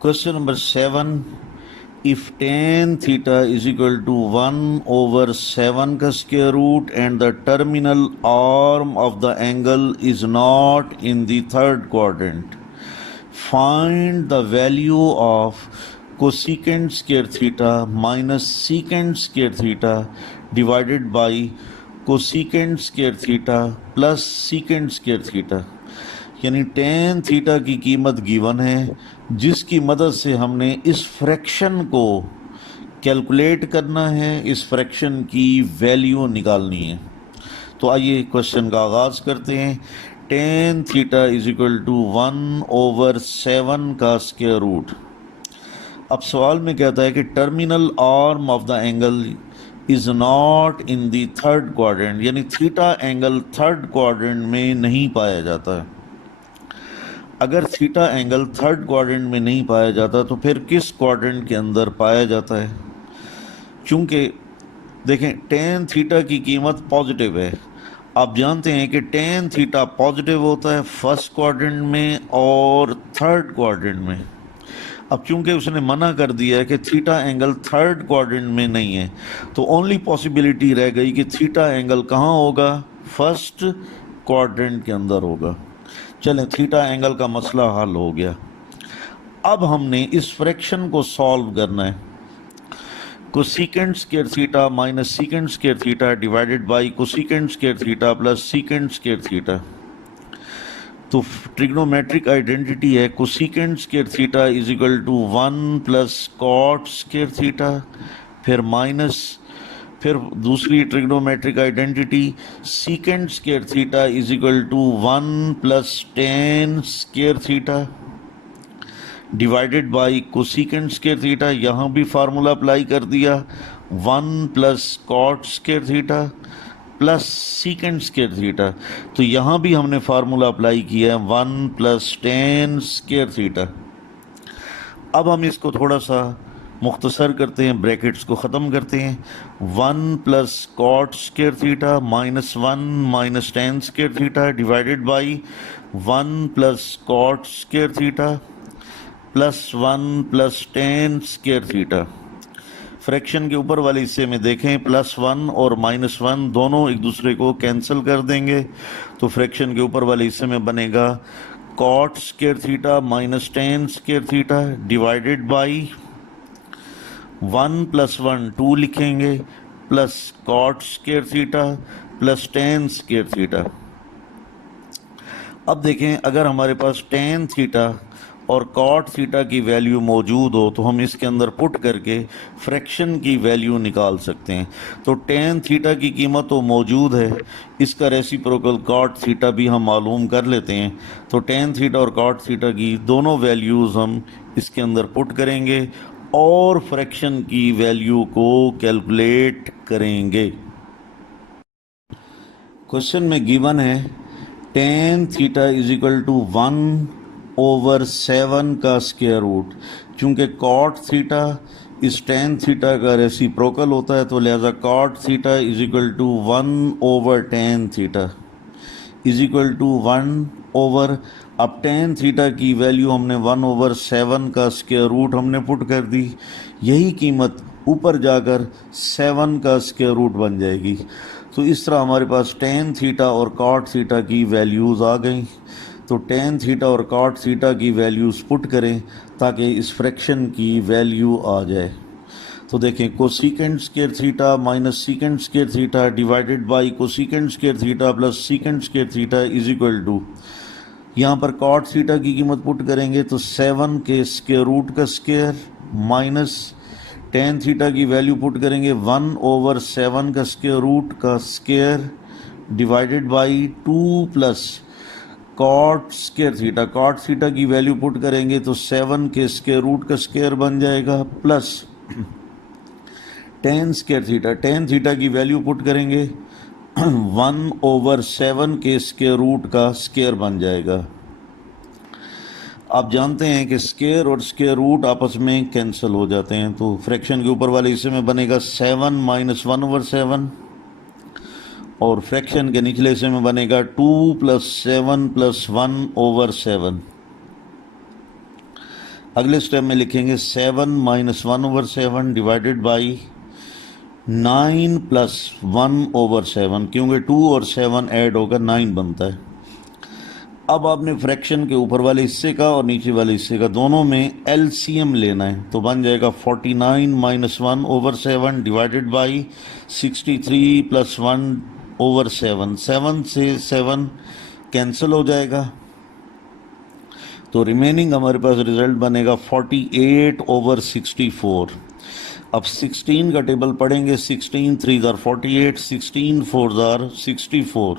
Question number 7. If tan theta is equal to 1 over 7 का square root and the terminal arm of the angle is not in the third quadrant, find the value of cosecant square theta minus secant square theta divided by cosecant square theta plus secant square theta। यानी ten theta की कीमत given है, जिसकी मदद से हमने इस fraction को कैलकुलेट करना है, इस फ्रैक्शन की वैल्यू निकालनी है। तो आइए क्वेश्चन का आगाज़ करते हैं। Tan theta is equal to 1 over 7 का स्क्वायर रूट। अब सवाल में कहता है कि terminal arm of the angle is not in the third quadrant, यानी थीटा एंगल थर्ड क्वाड्रेंट में नहीं पाया जाता है। अगर थीटा एंगल थर्ड क्वाड्रेंट में नहीं पाया जाता तो फिर किस क्वाड्रेंट के अंदर पाया जाता है? चूंकि देखें टेन थीटा की कीमत पॉजिटिव है, आप जानते हैं कि टेन थीटा पॉजिटिव होता है फर्स्ट क्वाड्रेंट में और थर्ड क्वाड्रेंट में। अब चूंकि उसने मना कर दिया है कि थीटा एंगल थर्ड क्वाड्रेंट में नहीं है, तो ओनली पॉसिबिलिटी रह गई कि थीटा एंगल कहाँ होगा? फर्स्ट क्वाड्रेंट के अंदर होगा। चलें, थीटा एंगल का मसला हल हो गया। अब हमने इस फ्रैक्शन को सॉल्व करना है। Cosecant square theta minus secant square theta divided by cosecant square theta plus secant square theta. तो ट्रिग्नोमेट्रिक आइडेंटिटी है cosecant square theta is equal to 1 plus cot square theta, फिर दूसरी trigonometric identity secant square theta is equal to 1 plus tan square theta divided by cosecant square theta. यहाँ भी formula apply कर दिया, 1 plus cot square theta plus secant square theta. तो यहाँ भी हमने फार्मूला अप्लाई किया है 1 प्लस टेन स्क्वायर थीटा। अब हम इसको थोड़ा सा मुख्तसर करते हैं, ब्रैकेट्स को ख़त्म करते हैं। 1 plus cot square theta minus 1 minus tan square theta divided by 1 plus cot square theta plus 1 plus tan square theta. Fraction के ऊपर वाले हिस्से में देखें, प्लस 1 और माइनस 1 दोनों एक दूसरे को कैंसिल कर देंगे, तो फ्रैक्शन के ऊपर वाले हिस्से में बनेगा cot square theta minus tan square theta divided by 1 plus 1 2 लिखेंगे plus cot square theta plus tan square theta. अब देखें, अगर हमारे पास टेन थीटा और कॉट थीटा की वैल्यू मौजूद हो तो हम इसके अंदर पुट करके फ्रैक्शन की वैल्यू निकाल सकते हैं। तो टेन थीटा की कीमत तो मौजूद है, इसका रेसिप्रोकल कॉट थीटा भी हम मालूम कर लेते हैं। तो टेन थीटा और कॉट थीटा की दोनों वैल्यूज़ हम इसके अंदर पुट करेंगे और फ्रैक्शन की वैल्यू को कैलकुलेट करेंगे। क्वेश्चन में गिवन है tan theta is equal to 1 over 7 का स्क्वायर रूट। चूँकि कॉट थीटा इस टेन थीटा का रेसिप्रोकल होता है, तो लिहाजा cot theta is equal to 1 over tan theta is equal to 1 over, अब टेन थीटा की वैल्यू हमने 1 over 7 का स्क्वायर रूट हमने पुट कर दी। यही कीमत ऊपर जाकर 7 का स्क्वायर रूट बन जाएगी। तो इस तरह हमारे पास टेन थीटा और कॉट थीटा की वैल्यूज़ आ गई। तो टेन थीटा और कॉट थीटा की वैल्यूज़ पुट करें ताकि इस फ्रैक्शन की वैल्यू आ जाए। तो देखें, cosecant square theta minus secant square theta divided by cosecant square theta plus secant square theta is equal to, यहाँ पर कॉट थीटा की कीमत पुट करेंगे तो 7 के स्क्वायर रूट का स्क्वायर माइनस टेन थीटा की वैल्यू पुट करेंगे 1 over 7 का स्क्वायर रूट का square divided by 2 plus cot square theta. Cot theta की वैल्यू पुट करेंगे तो 7 के स्क्वायर रूट का स्क्वायर बन जाएगा plus tan square theta. Ten theta की वैल्यू पुट करेंगे 1 over 7 के स्क्वायर रूट का स्क्वायर बन जाएगा। आप जानते हैं कि स्क्वायर और स्क्वायर रूट आपस में कैंसिल हो जाते हैं, तो फ्रैक्शन के ऊपर वाले हिस्से में बनेगा 7 माइनस 1 over 7 और फ्रैक्शन के निचले हिस्से में बनेगा 2 प्लस 7 प्लस 1 over 7। अगले स्टेप में लिखेंगे 7 माइनस 1/7 डिवाइडेड बाई 9 प्लस 1/7, क्योंकि 2 और 7 ऐड होकर 9 बनता है। अब आपने फ्रैक्शन के ऊपर वाले हिस्से का और नीचे वाले हिस्से का दोनों में एलसीएम लेना है, तो बन जाएगा 49 माइनस 1/7 डिवाइडेड बाई 63 प्लस 1/7। 7 से 7 कैंसिल हो जाएगा, तो रिमेनिंग हमारे पास रिजल्ट बनेगा 48/64। अब 16 का टेबल पढ़ेंगे, 16 3 48, 16 4 64,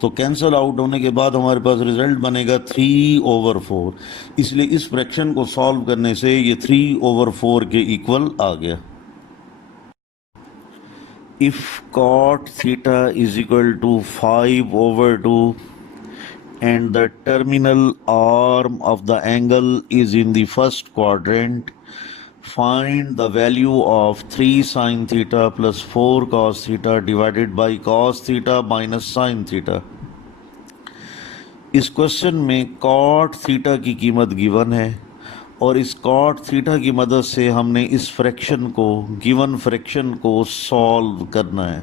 तो कैंसल आउट होने के बाद हमारे पास रिजल्ट बनेगा 3/4। इसलिए इस फ्रैक्शन को सॉल्व करने से ये 3/4 के इक्वल आ गया। If cot theta is equal to 5/2 and the terminal arm of the angle is in the first quadrant, find the value of 3 sin theta plus 4 cos theta divided by cos theta minus sin theta। इस question में cot theta की कीमत given है और इस cot theta की मदद से हमने इस फ्रैक्शन को, गिवन फ्रैक्शन को सॉल्व करना है।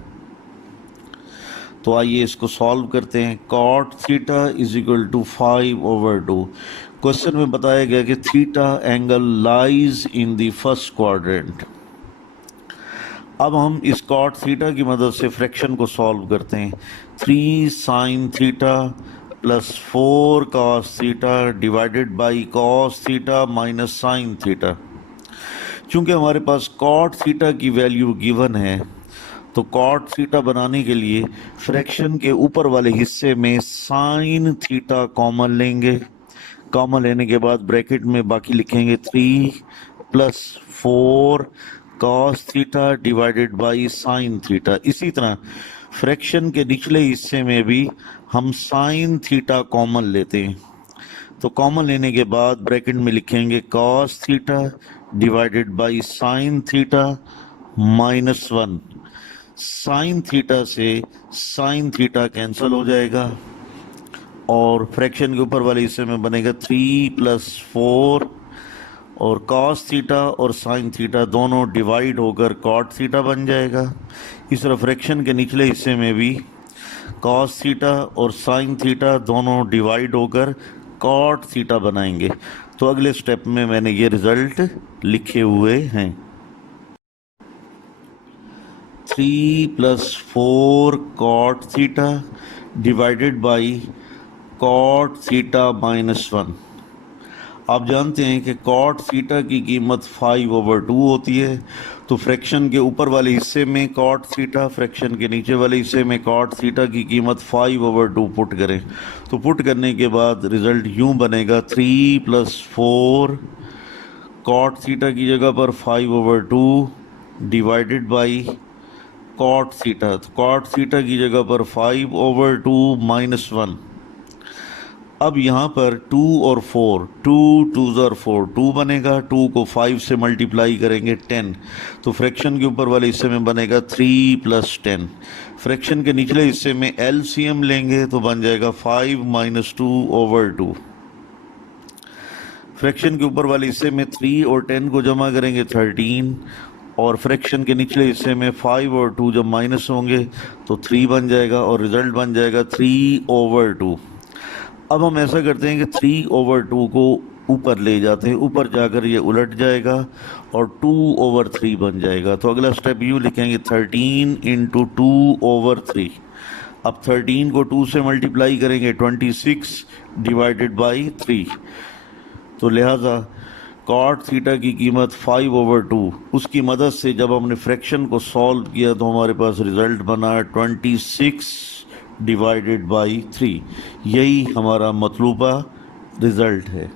तो आइए इसको सॉल्व करते हैं। cot theta is equal to 5/2। Question में बताया गया कि theta angle lies in the first quadrant. अब हम इस cot थीटा की मदद से फ्रैक्शन को सॉल्व करते हैं। 3 sin theta plus 4 cos theta divided by cos theta minus sin theta. चूंकि हमारे पास cot थीटा की वैल्यू गिवन है, तो cot थीटा बनाने के लिए फ्रैक्शन के ऊपर वाले हिस्से में sin थीटा कॉमन लेंगे। कॉमन लेने के बाद ब्रैकेट में बाकी लिखेंगे 3 plus 4 cos theta divided by sin theta. इसी तरह फ्रैक्शन के निचले हिस्से में भी हम sin थीटा कॉमन लेते हैं, तो कॉमन लेने के बाद ब्रैकेट में लिखेंगे cos theta divided by sin theta minus 1। sin theta से sin थीटा कैंसिल हो जाएगा और फ्रैक्शन के ऊपर वाले हिस्से में बनेगा 3 प्लस 4 और cos थीटा और sin थीटा दोनों डिवाइड होकर cot थीटा बन जाएगा। इस तरह फ्रैक्शन के निचले हिस्से में भी cos थीटा और sin थीटा दोनों डिवाइड होकर cot थीटा बनाएंगे। तो अगले स्टेप में मैंने ये रिजल्ट लिखे हुए हैं। 3 plus 4 cot theta divided by cot theta minus 1। आप जानते हैं कि cot थीटा की कीमत 5/2 होती है, तो फ्रैक्शन के ऊपर वाले हिस्से में cot थीटा, फ्रैक्शन के नीचे वाले हिस्से में cot थीटा की कीमत 5/2 पुट करें। तो पुट करने के बाद रिजल्ट यूं बनेगा 3 प्लस 4 cot थीटा की जगह पर 5/2 डिवाइडेड बाई cot थीटा, तो cot थीटा की जगह पर 5/2 माइनस 1। अब यहाँ पर 2 और 4, 2 2s are 4, 2 बनेगा, 2 को 5 से मल्टीप्लाई करेंगे 10, तो फ्रैक्शन के ऊपर वाले हिस्से में बनेगा 3 प्लस 10। फ्रैक्शन के निचले हिस्से में एलसीएम लेंगे तो बन जाएगा 5 माइनस 2/2। फ्रैक्शन के ऊपर वाले हिस्से में 3 और 10 को जमा करेंगे 13, और फ्रैक्शन के निचले हिस्से में 5 और 2 जब माइनस होंगे तो 3 बन जाएगा और रिजल्ट बन जाएगा 3/2। अब हम ऐसा करते हैं कि 3/2 को ऊपर ले जाते हैं, ऊपर जाकर ये उलट जाएगा और 2/3 बन जाएगा। तो अगला स्टेप यूँ लिखेंगे 13 इंटू 2/3। अब 13 को 2 से मल्टीप्लाई करेंगे 26 डिवाइडेड बाई 3, तो लिहाजा cot थीटा की कीमत 5/2। उसकी मदद से जब हमने फ्रैक्शन को सॉल्व किया तो हमारे पास रिजल्ट बना 26 डिवाइडेड बाई 3। यही हमारा मतलूबा रिजल्ट है।